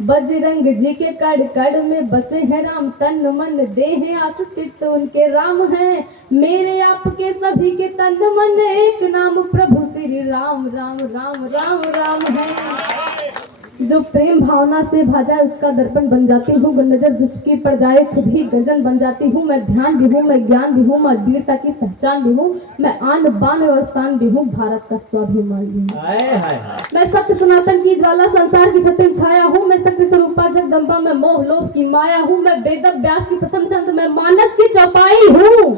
बजरंग जी के कड़ कड़ में बसे हैं राम, तन मन देह अस्तित्व उनके राम हैं। मेरे आपके सभी के तन मन एक नाम प्रभु श्री राम राम राम राम राम है। जो प्रेम भावना से भा जाए उसका दर्पण बन जाती हूँ, नजर दुष्ट की पड़ जाए खुद ही गजन बन जाती हूँ। मैं ध्यान भी हूँ, मैं ज्ञान भी हूँ, मैं वीरता की पहचान भी हूँ, मैं आन बान और स्थान भी हूँ, भारत का स्वाभिमान भी हूँ। मैं सत्य सनातन की ज्वाला, संसार की सत्य छाया हूँ। मैं शक्ति स्वरूपा जगदम्बा, मैं मोह लोभ की माया हूँ। मैं वेद व्यास की प्रथम छंद, मैं मानस की चौपाई हूँ।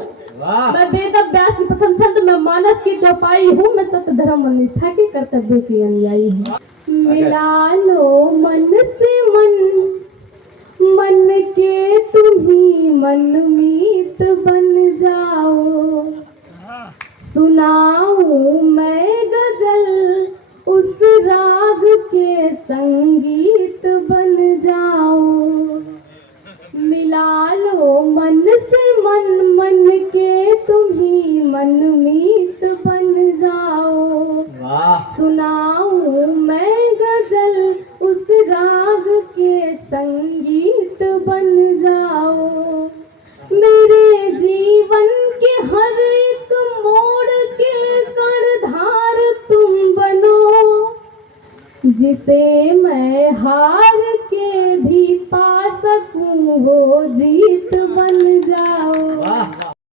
मैं वेद व्यास की प्रथम छंद, मैं मानस की चौपाई हूँ। मैं सत्य धर्म और निष्ठा के कर्तव्य की अनुयायी हूँ। मिला लो मन से मन, मन के तुम्ही मनमीत बन जाओ। सुनाऊं मैं गजल उस राग के संगीत बन जाओ। मिला लो मन से मन, मन के तुम्ही मनमीत बन जाओ। सुनाऊं मैं गजल उस राग के संगीत बन जाओ। मेरे जीवन के हर एक मोड़ के कर्णधार तुम बनो, जिसे मैं हार के भी पा सकूं वो जीत बन जाओ।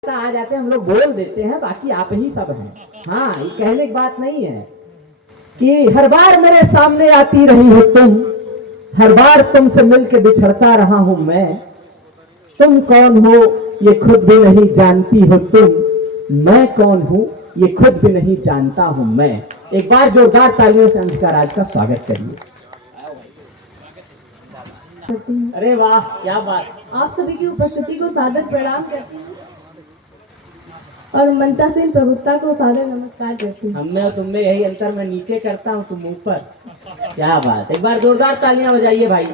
आ जाते हैं हम लोग बोल देते हैं, बाकी आप ही सब हैं। हाँ, ये कहने की बात नहीं है कि हर बार मेरे सामने आती रही हो तुम, हर बार तुमसे मिलके बिछड़ता रहा हूं मैं। तुम कौन हो ये खुद भी नहीं जानती हो तुम, मैं कौन हूं ये खुद भी नहीं जानता हूं मैं। एक बार जोरदार तालियों से अंशिका राज का स्वागत करिए। अरे वाह, क्या बात। आप सभी की उपस्थिति को सादर प्रणाम करती हूँ और मंचासीन प्रभुता को सादर नमस्कार करती हूँ। हमने और तुमने यही अंतर, मैं नीचे करता हूँ तुम ऊपर। क्या बात, एक बार जोरदार तालियां बजाइए भाई।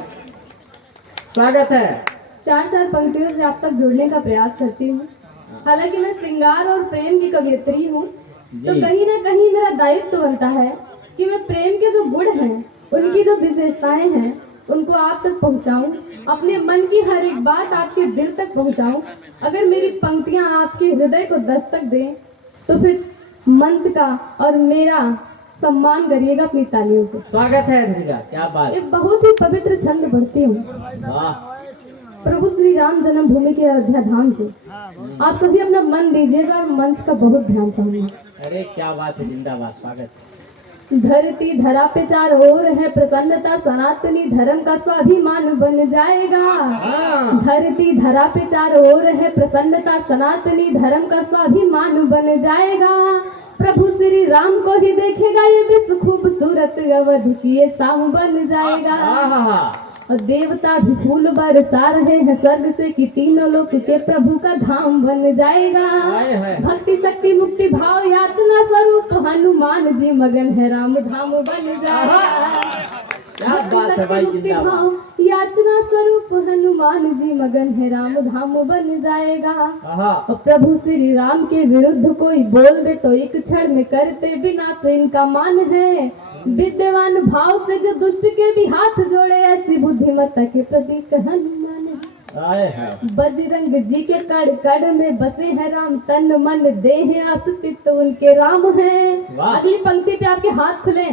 स्वागत है। चार चार पंक्तियों से आप तक जुड़ने का प्रयास करती हूँ। हालांकि मैं श्रृंगार और प्रेम की कवयित्री हूँ, तो कहीं ना कहीं मेरा दायित्व बनता है कि मैं प्रेम के जो गुण हैं, उनकी जो विशेषताएं हैं, उनको आप तक पहुँचाऊँ। अपने मन की हर एक बात आपके दिल तक पहुँचाऊँ। अगर मेरी पंक्तियाँ आपके हृदय को दस्तक दें तो फिर मंच का और मेरा सम्मान करिएगा अपनी तालियों से। स्वागत है अंशिका, क्या बात। एक बहुत ही पवित्र छंद पढ़ती हूँ प्रभु श्री राम जन्मभूमि के अयोध्या धाम से। आप सभी अपना मन दीजिएगा और मंच का बहुत ध्यान चाहिए। अरे क्या बात है, जिंदाबाद। स्वागत। धरती धरा पे चार ओर है प्रसन्नता, सनातनी धर्म का स्वाभिमान बन जाएगा। धरती धरा पे चार ओर है प्रसन्नता, सनातनी धर्म का स्वाभिमान बन जाएगा। प्रभु श्री राम को ही देखेगा ये विश्व खूबसूरत, अवध की ये शाम बन जाएगा। और देवता भी फूल बरसा रहे हैं स्वर्ग से कि तीनों लोक के प्रभु का धाम बन जाएगा। भक्ति शक्ति मुक्ति भाव याचना स्वरूप हनुमान जी मगन है राम धाम बन जाएगा। मुक्ति भाव याचना स्वरूप हनुमान जी मगन है राम धाम बन जाएगा। और प्रभु श्री राम के विरुद्ध कोई बोल दे तो एक क्षण में करते विनाश इनका मान है। विद्यमान भाव से जो दुष्ट के भी हाथ जोड़े, ऐसी बुद्धिमत्ता के प्रतीक हनुमान है। बजरंग जी के कड़ कड़ में बसे हैं राम, तन मन देह अस्तित्व उनके राम है। अगली पंक्ति पे आपके हाथ खुले।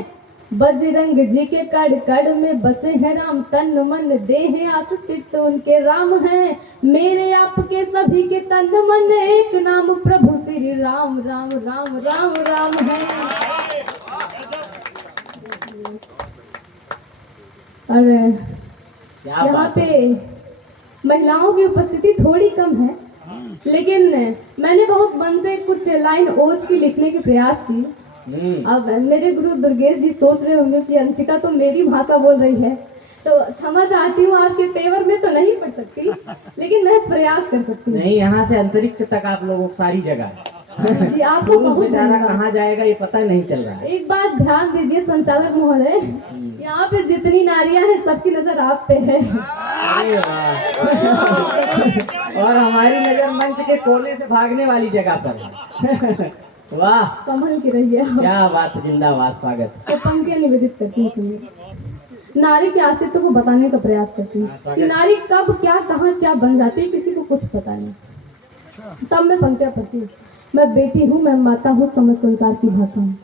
बजरंग जी के कड़ कड़ में बसे हैं राम, तन मन देह अस्तित्व उनके राम हैं। मेरे आपके सभी के तन मन एक नाम प्रभु श्री राम राम राम राम राम है। और यहाँ पे महिलाओं की उपस्थिति थोड़ी कम है, लेकिन मैंने बहुत मन से कुछ लाइन ओज की लिखने के प्रयास की। अब मेरे गुरु दुर्गेश जी सोच रहे होंगे कि अंशिका तो मेरी भाषा बोल रही है, तो क्षमा चाहती हूँ। आपके तेवर में तो नहीं पढ़ सकती, लेकिन मैं प्रयास कर सकती हूँ। नहीं, यहाँ से अंतरिक्ष तक आप लोगों को सारी जगह जी, आपको बहुत कहाँ जाएगा ये पता नहीं चल रहा है। एक बात ध्यान दीजिए संचालक महोदय, यहाँ पे जितनी नारियां हैं सबकी नजर आप पे है। और हमारी नजर मंच के कोने से भागने वाली जगह पर है। वाह, संभल के रहिए। क्या बात, जिंदाबाद। स्वागत। तो पंक्तियां निवेदित करती हूँ। नारी के अस्तित्व को बताने का प्रयास करती हूँ कि नारी कब क्या कहाँ क्या बन जाती है, किसी को कुछ पता नहीं। तब मैं पंक्तियाँ पढ़ती हूँ। मैं बेटी हूँ, मैं माता हूँ, समझ संसार की भाषा हूँ।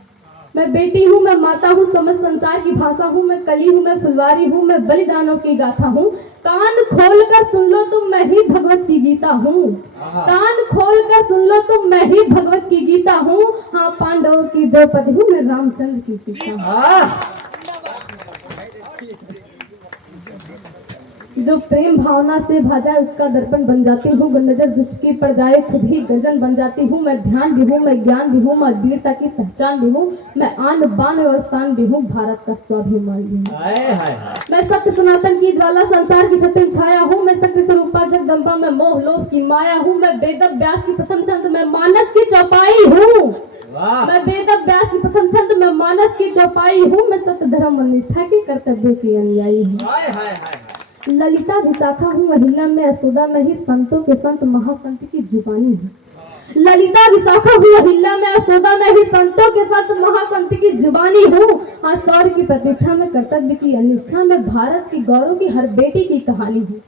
मैं बेटी हूँ, मैं माता हूँ, समझ संसार की भाषा हूँ। मैं कली हूँ, मैं फुलवारी हूँ, मैं बलिदानों की गाथा हूँ। कान खोल कर सुन लो तुम, मैं ही भगवत की गीता हूँ। कान खोल कर सुन लो तुम, मैं ही भगवत की गीता हूँ। हाँ, पांडवों की द्रौपदी हूँ, मैं रामचंद्र की सीता हूँ। जो प्रेम भावना से भा जाए उसका दर्पण बन जाती हूँ। नजर दुष्ट की पड़ जाए खुद ही गजन बन जाती हूँ। मैं ध्यान भी हूँ, मैं ज्ञान भी हूँ, मैं वीरता की पहचान भी हूँ। मैं आन बान और स्थान भी हूँ, भारत का स्वाभिमान भी हूँ। मैं सत्य सनातन की ज्वाला, संसार की सत्य छाया हूँ। मैं शक्ति स्वरूपा जगदम्बा, मैं मोह लोभ की माया हूँ। मैं वेद व्यास की प्रथम छंद, मैं मानस की चौपाई हूँ। मैं वेद व्यास की प्रथम छंद, मैं मानस की चौपाई हूँ। मैं सत्य धर्म और निष्ठा के कर्तव्य की अनुयायी हूँ। ललिता विशाखा हूँ, अहिल्या में यशोदा, में ही संतों के संत महासंत की जुबानी हूँ। ललिता विशाखा हूँ, अहिल्या में यशोदा, में ही संतों के संत महासंत की जुबानी हूँ। हाँ, शौर्य की प्रतिष्ठा में, कर्तव्य की अनिष्ठा में, भारत की गौरव की हर बेटी की कहानी हूँ।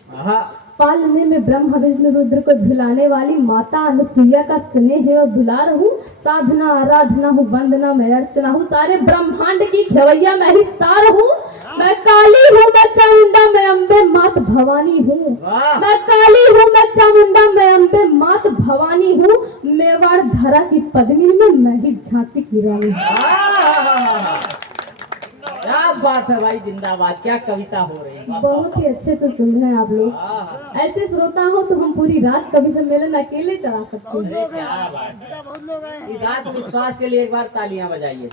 पालने में ब्रह्मा विष्णु रुद्र को झुलाने वाली माता अनुसुईया का स्नेह और दुलार हूँ। साधना आराधना हूँ, वंदना में अर्चना हूँ। सारे ब्रह्मांड की खेवैया मैं ही सार हूँ। मैं काली हूँ, मैं चामुंडा, मैं अम्बे मात भवानी हूँ। मैं काली हूँ, मैं चामुंडा, मैं अम्बे मात भवानी हूँ। मेवाड़ धरा की पद्मिनी में मैं ही झांसी की रानी हूँ। क्या बात है भाई, जिंदाबाद। क्या कविता हो रही है, बहुत ही अच्छे से सुन रहे हैं आप लोग। ऐसे श्रोता हो तो हम पूरी रात कवि सम्मेलन अकेले चला सकते हैं। क्या बात। इस आत्मविश्वास के लिए एक बार तालियां बजाइए।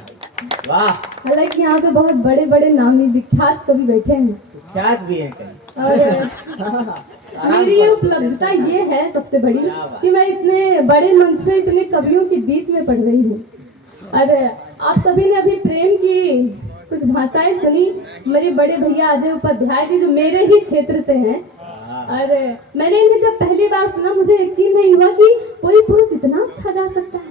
वाह। हालांकि यहाँ पे बहुत बड़े बड़े नामी विख्यात कवि बैठे हैं, विख्यात भी हैं कहीं। और मेरी ये उपलब्धता ये है सबसे बड़ी कि मैं इतने बड़े मंच पे इतने कवियों के बीच में पढ़ रही हूँ। और आप सभी ने अभी प्रेम की कुछ भाषाएं सुनी। मेरे बड़े भैया अजय उपाध्याय जी, जो मेरे ही क्षेत्र से हैं, और मैंने इन्हें जब पहली बार सुना मुझे यकीन नहीं हुआ कि कोई पुरुष इतना अच्छा गा सकता है।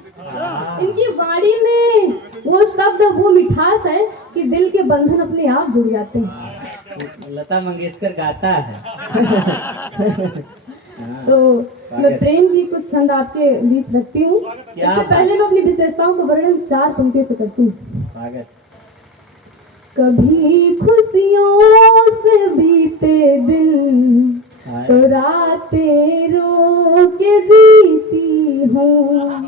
इनकी वाणी में वो शब्द, वो मिठास है कि दिल के बंधन अपने आप जुड़ जाते हैं। लता मंगेशकर गाता है। तो मैं प्रेम की कुछ छंद आपके बीच रखती हूँ। इससे पहले मैं अपनी विशेषताओं का वर्णन 4 पंक्तियों से करती हूँ। कभी खुशियों से बीते दिन तो रातें रो के जीती हूँ।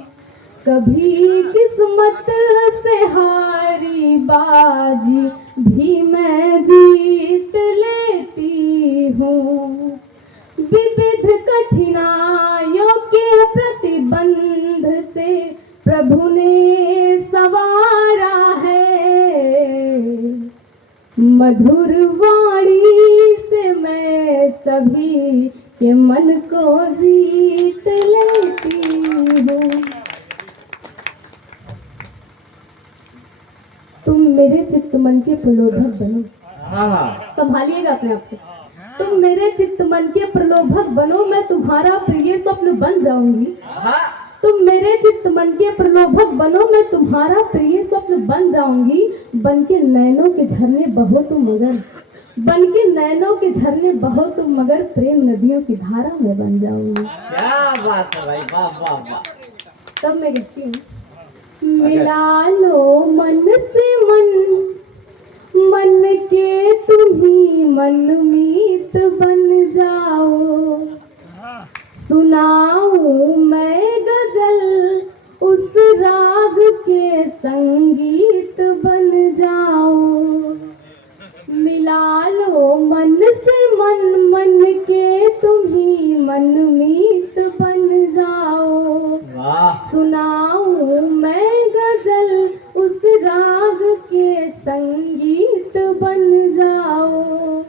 कभी किस्मत से हारी बाजी भी मैं जीत लेती हूँ। विविध कठिनाइयों के प्रतिबंध से प्रभु ने सवारा है। मधुर वाणी से मैं सभी के मन को जीत लेती हूँ। तुम मेरे चित्त मन के प्रलोभक बनो। संभालिएगा अपने आप को। तुम मेरे चित्त मन के प्रलोभक बनो, मैं तुम्हारा प्रिय स्वप्न बन जाऊंगी। तुम मेरे चित्त मन के प्रलोभक बनो, मैं तुम्हारा प्रिय स्वप्न बन जाऊंगी। बन के नैनों के झरने बहो तुम मगर, बन के नैनों के झरने बहो तुम मगर, प्रेम नदियों की धारा में बन जाऊंगी। क्या बात है भाई, वाह वाह वाह। तब मैं कहती हूँ, मिला लो मन से मन, मन के तुम ही मनमीत बन जाओ। सुनाऊं मैं गजल उस राग के संगीत बन जाओ। मिला लो मन से मन, मन के तुम ही मनमीत बन जाओ। सुनाऊं मैं गजल उस राग के संगीत बन जाओ।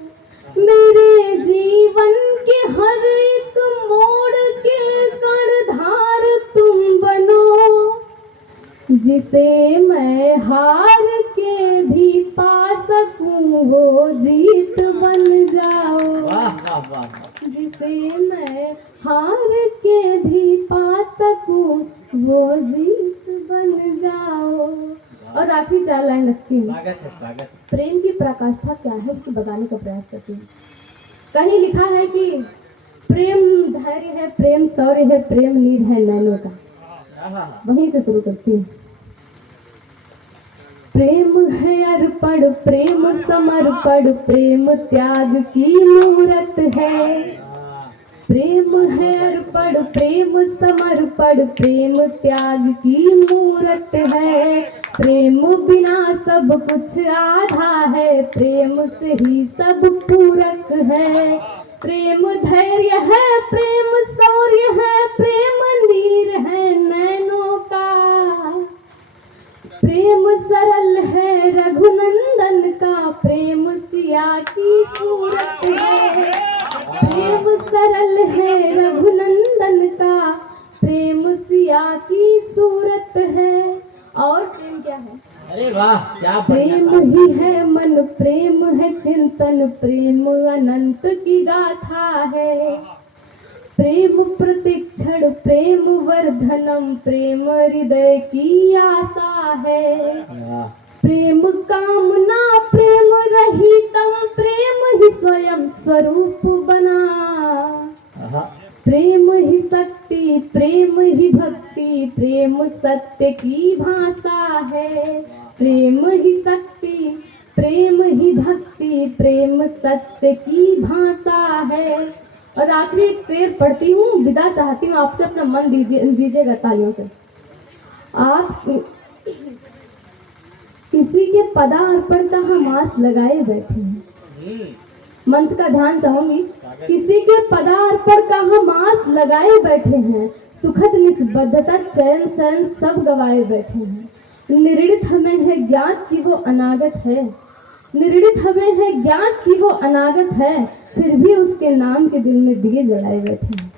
मेरे जीवन के हर एक मोड़ के कर्णधार तुम बनो, जिसे मैं हार के भी पा सकूं वो जीत बन जाओ। जिसे मैं हार के भी पा सकूं वो जीत बन जाओ। और आखिरी 4 लाइन रखती हूँ। स्वागत है, स्वागत है। प्रेम की पराकाष्ठा क्या है उसे बताने का प्रयास करती हूँ। कहीं लिखा है कि प्रेम धैर्य है, प्रेम शौर्य है, प्रेम नीर है नैनों का। वहीं से शुरू करती हूँ। प्रेम है अर्पण, प्रेम समर्पण, प्रेम त्याग की मूरत है। प्रेम है अर्पण, प्रेम समर्पण, प्रेम त्याग की मूरत है। प्रेम बिना सब कुछ आधा है, प्रेम से ही सब पूरक है। प्रेम धैर्य है, प्रेम शौर्य है, प्रेम नीर है नैनों का। प्रेम सरल है रघुनंदन का, प्रेम सिया की सूरत है। प्रेम सरल है रघुनंदन का, प्रेम सिया की सूरत है। और प्रेम क्या है? अरे वाह, क्या प्रेम ही है मन, प्रेम है चिंतन, प्रेम अनंत की गाथा है। प्रेम प्रतिक्षण, प्रेम वर्धनम, प्रेम हृदय की आशा है। प्रेम कामना, प्रेम रहितम, प्रेम ही स्वयं स्वरूप बना। प्रेम ही शक्ति, प्रेम ही भक्ति, प्रेम सत्य की भाषा है। प्रेम ही शक्ति, प्रेम ही भक्ति, प्रेम सत्य की भाषा है। और आखिरी एक शेर पढ़ती हूँ, विदा चाहती हूँ आपसे, अपना मन दीजिएगा तालियों से। आप किसी के पदार्पण का हम आस लगाए बैठे हैं। मंच का ध्यान चाहूंगी। किसी के पदार्पण का हम आस लगाए बैठे हैं, सुखद निस्बद्धता चैन सैन सब गवाए बैठे हैं। निर्णित हमें है ज्ञात कि वो अनागत है, निर्णित हमें है ज्ञात कि वो अनागत है, फिर भी उसके नाम के दिल में दिए जलाए बैठे हैं।